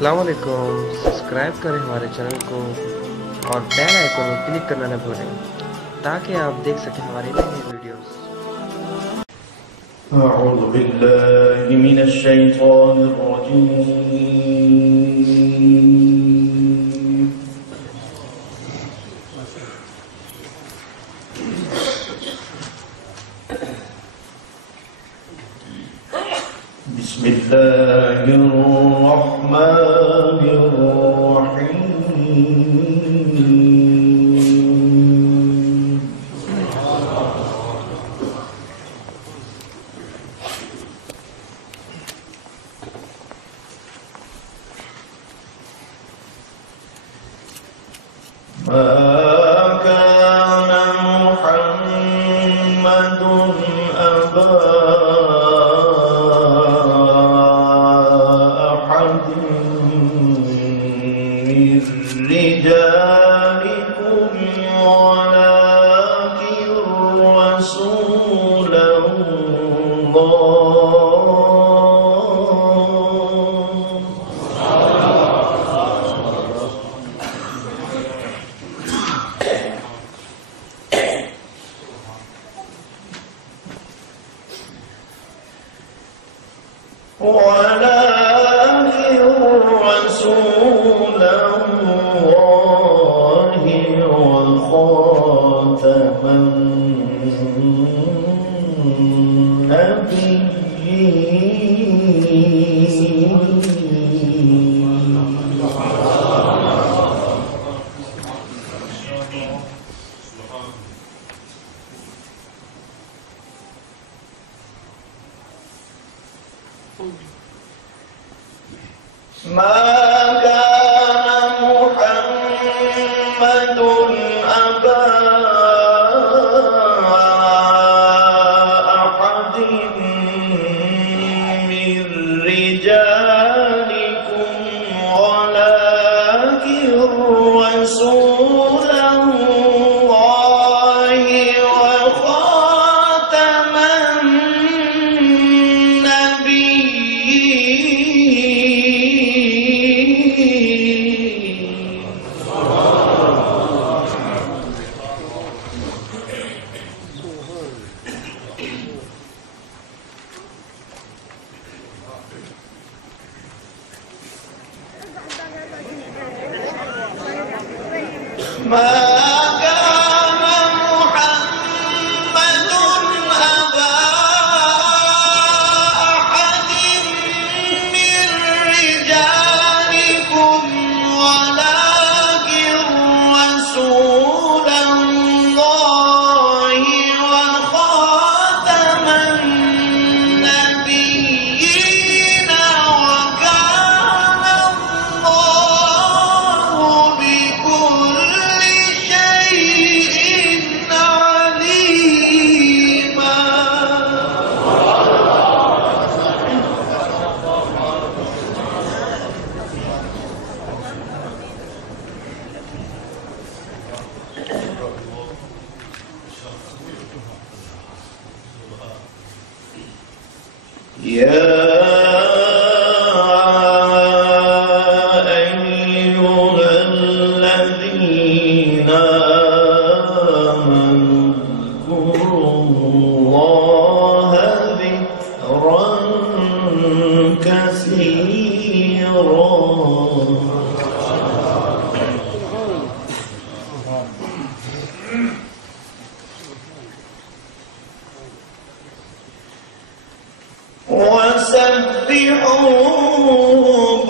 अस्सलामुअलैकुम। सब्सक्राइब करें हमारे चैनल को और बेल आइकन को क्लिक करना न भूलें ताकि आप देख सकें हमारी नई नई वीडियोस। أعوذ بالله من الشيطان الرجيم. بسم الله الرحمن الرحيم. ما كان محمد أبا أحد من رجالكم ولكن رسول الله. ولكن رسول الله وخاتم النبيين. ما كان محمد أبا أحد من رجالكم ولكن رسول الله وخاتم ما كان محمد أبا أحد من رجالكم ولكن رسول الله وخاتم النبيين وكان الله بكل يا أيها الذين آمنوا اذكروا الله ذكرا كثيرا. وسبحوه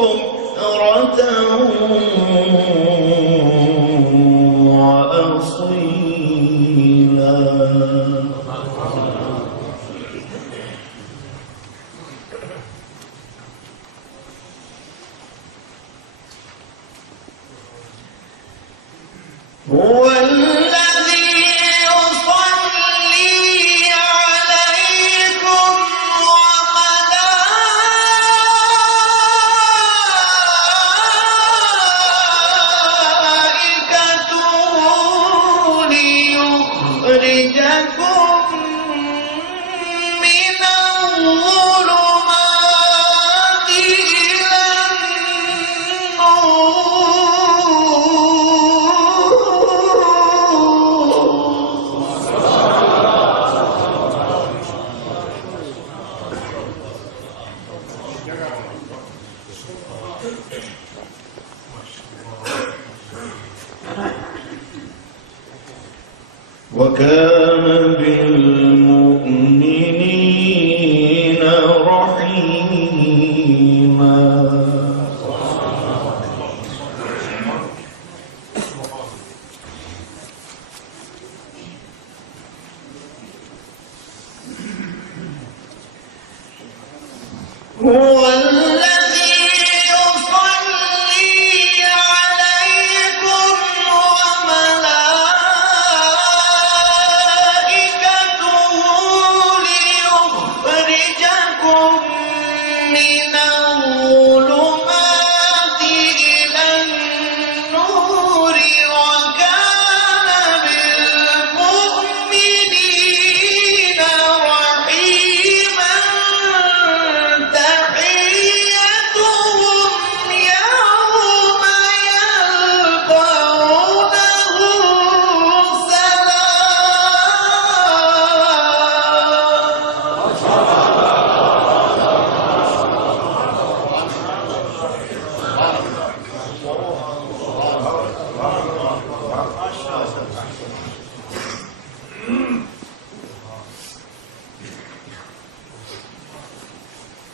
بكرة وأصيلا. هو الذي يصلي عليكم وملائكته ليخرجكم من الظلمات إلى وكان بالمؤمنين رحيما. هو الذي يصلي عليكم وملائكته ليخرجكم من الظلمات إلى النور وكان بالمؤمنين رحيما.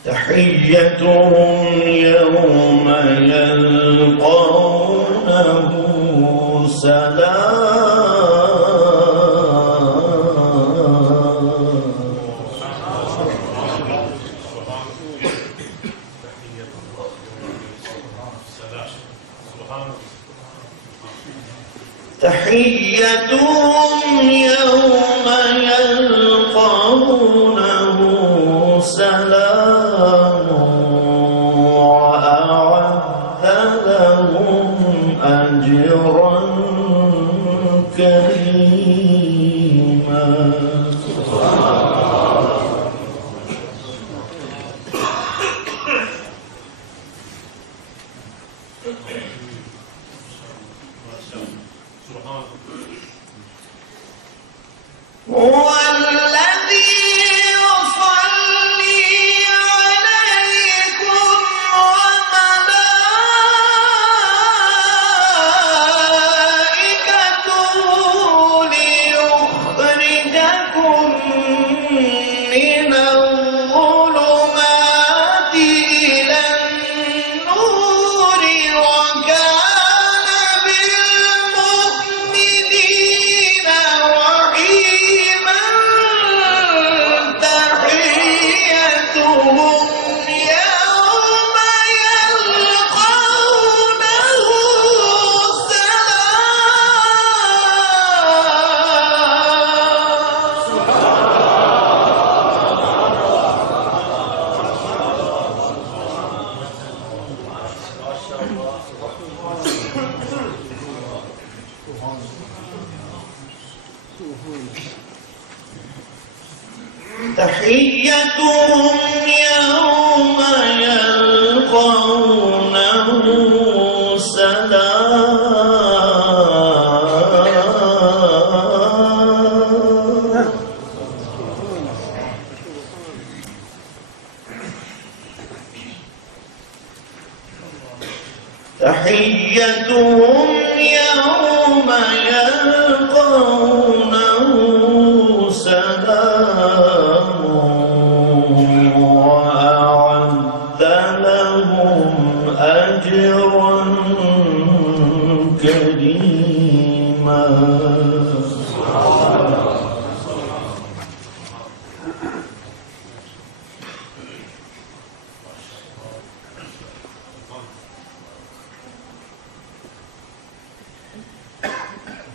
تحيتهم يوم يلقونه سلام. تحيتهم يوم يلقونه سلام وأعد لهم أجرا كريما. هو الذي يصلي عليكم وملائكته ليخرجكم من الظلمات إلى النور وكان بالمؤمنين رحيما. تحيتهم يوم يلقونه تحيتهم يوم يلقونه سلام. تحيتهم يوم يلقونه سلام وأعد لهم أجرا كريما.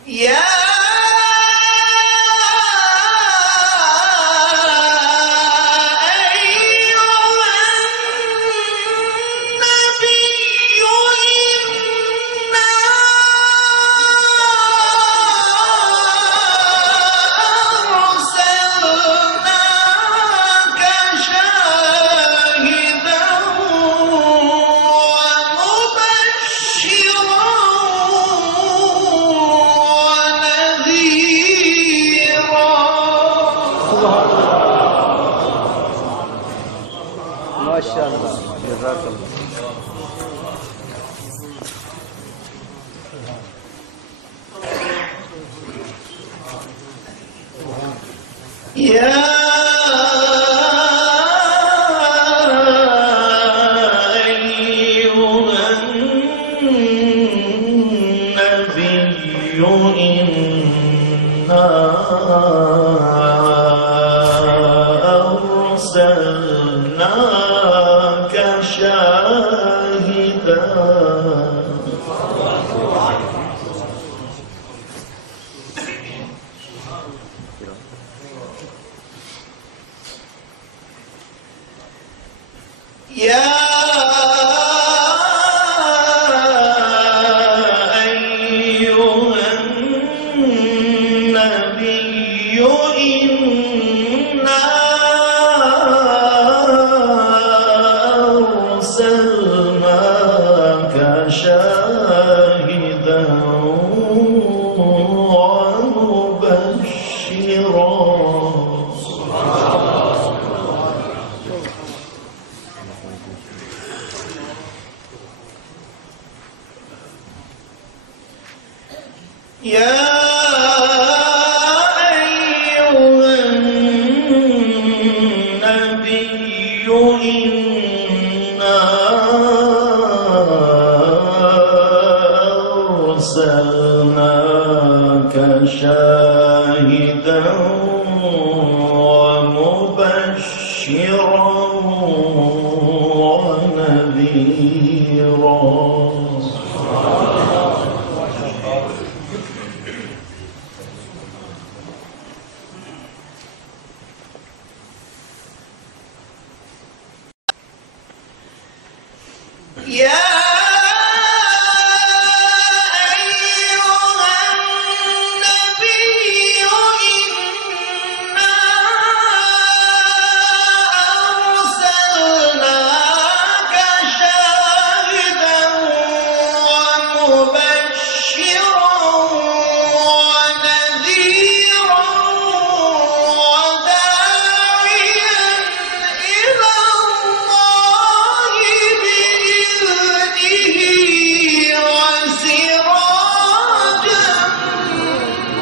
يا माशाअल्लाह, जज़ाकल्लाह। يا أيها النبي إنا أرسلناك شاهدا يا أيها النبي إنا أرسلناك شاهدا ومبشرا يا أيها النبي إنا أرسلناك شاهدا ومبشرا ونذيرا يا أيها النبي إنا أرسلناك شاهدا ومبشرا ونذيرا وداعيا إلى الله بإذنه وسراجا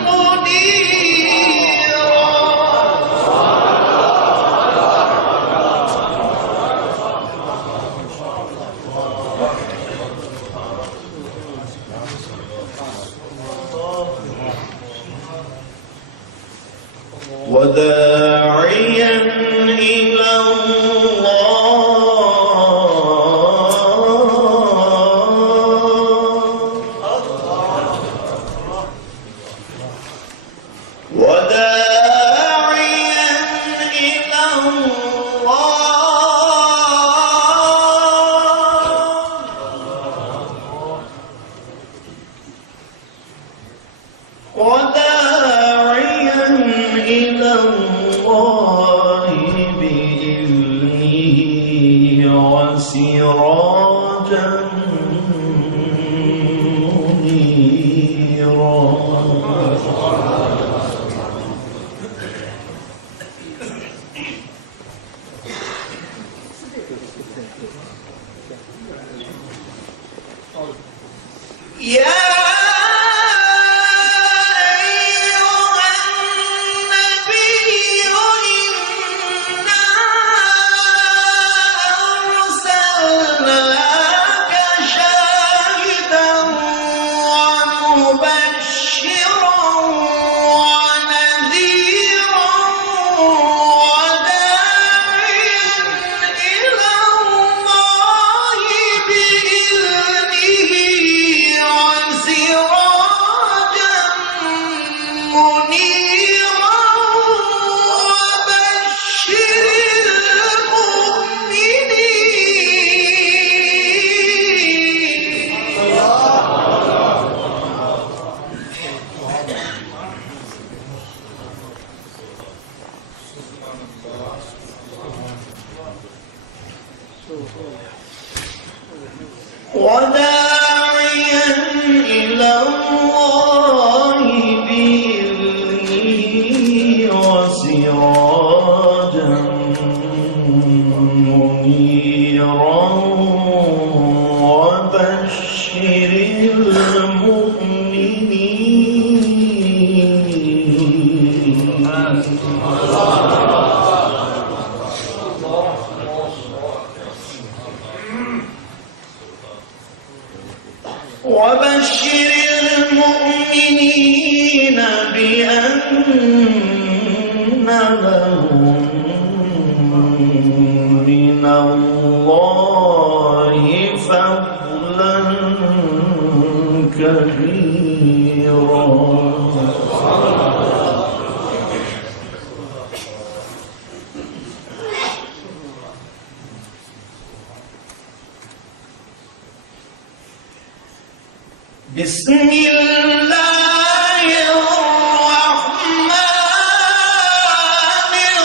منيرا وداعيا إلى وداعيا إلى الله بإذنه وسراجا منيرا يا وداعيا إلى الله بإذنه وسراجا منيرا وبشر المؤمنين بأن لهم من الله فضلا كبيرا. بسم الله الرحمن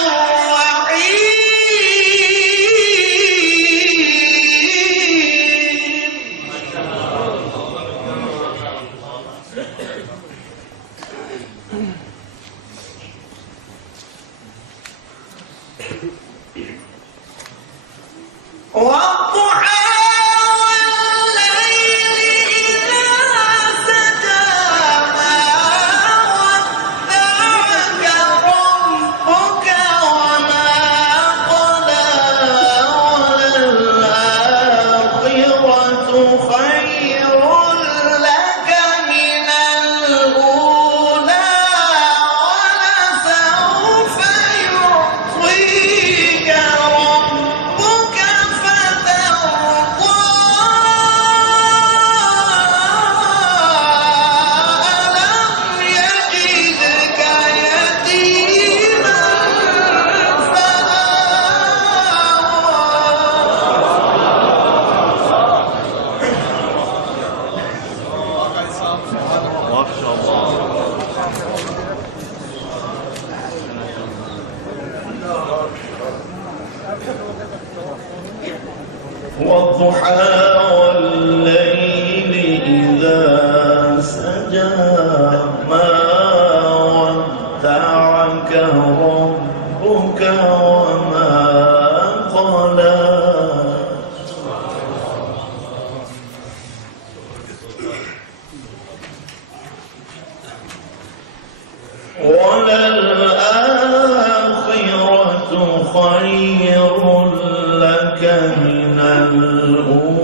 الرحيم. والضحى والضحى والليل إذا سجى ما ودعك ربك وما قلى وللآخرة خير لك من الأولى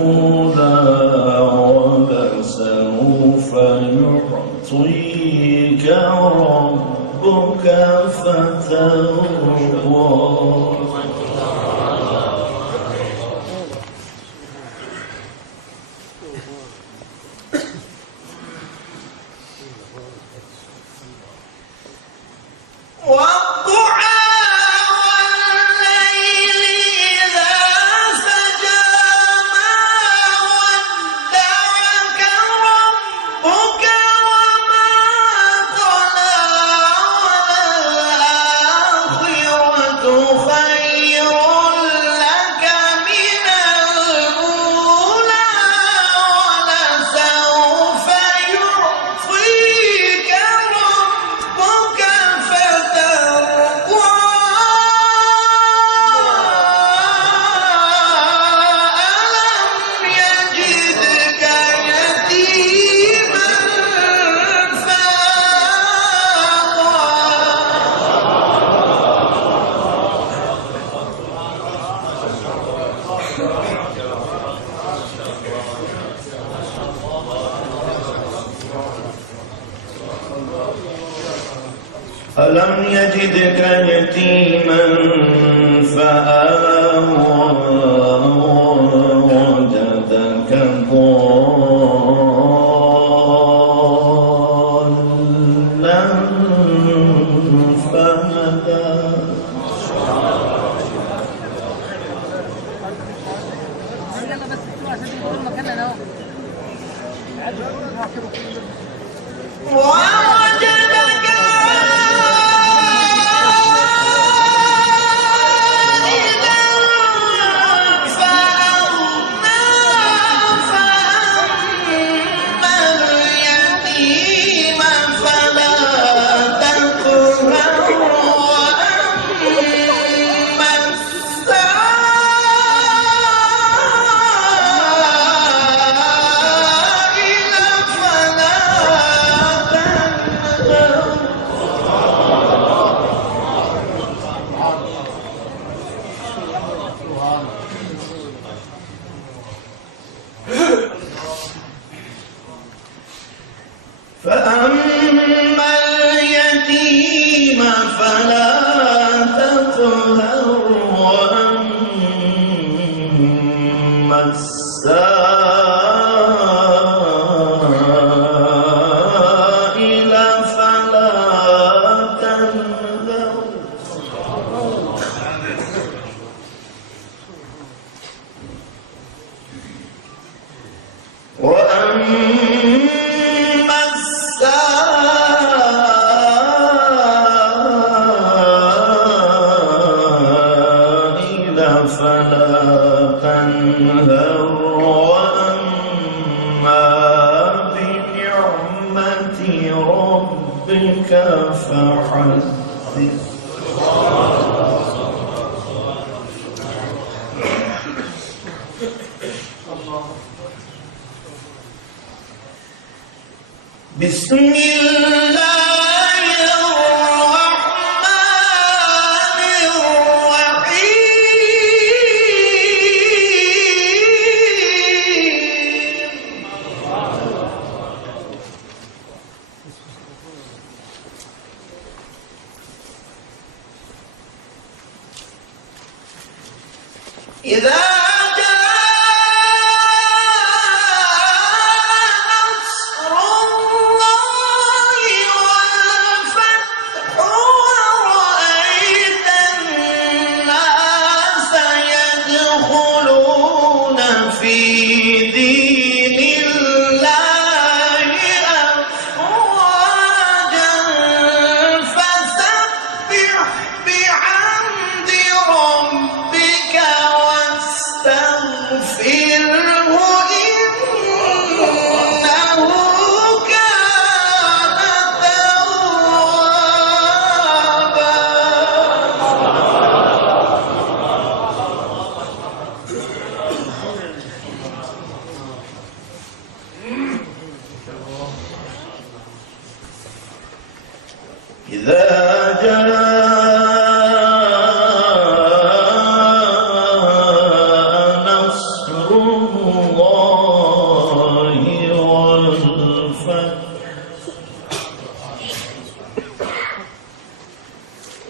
ولسوف يعطيك ربك فترضى. ألم يجدك يتيما فآوى ووجدك ضالا فهدى. بربك فحدث. بسم الله الرحمن الرحيم. إذا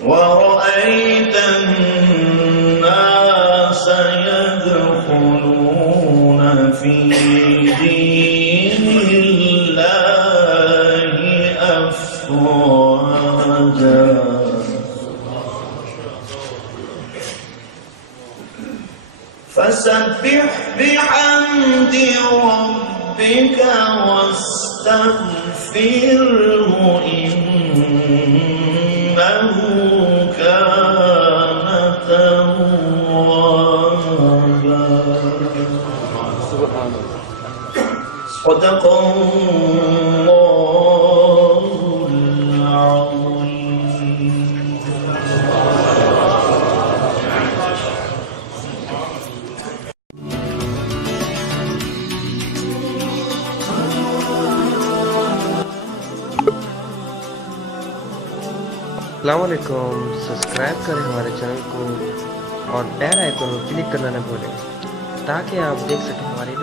ورأيت الناس يدخلون في دين الله أفواجا فسبح بحمد ربك واستغفره إنه كان توابا. صدق الله العظيم. अस्सलामुअलैकुम। सब्सक्राइब करें हमारे चैनल को और बेल आइकन को क्लिक करना न भूलें ताकि आप देख सकें हमारी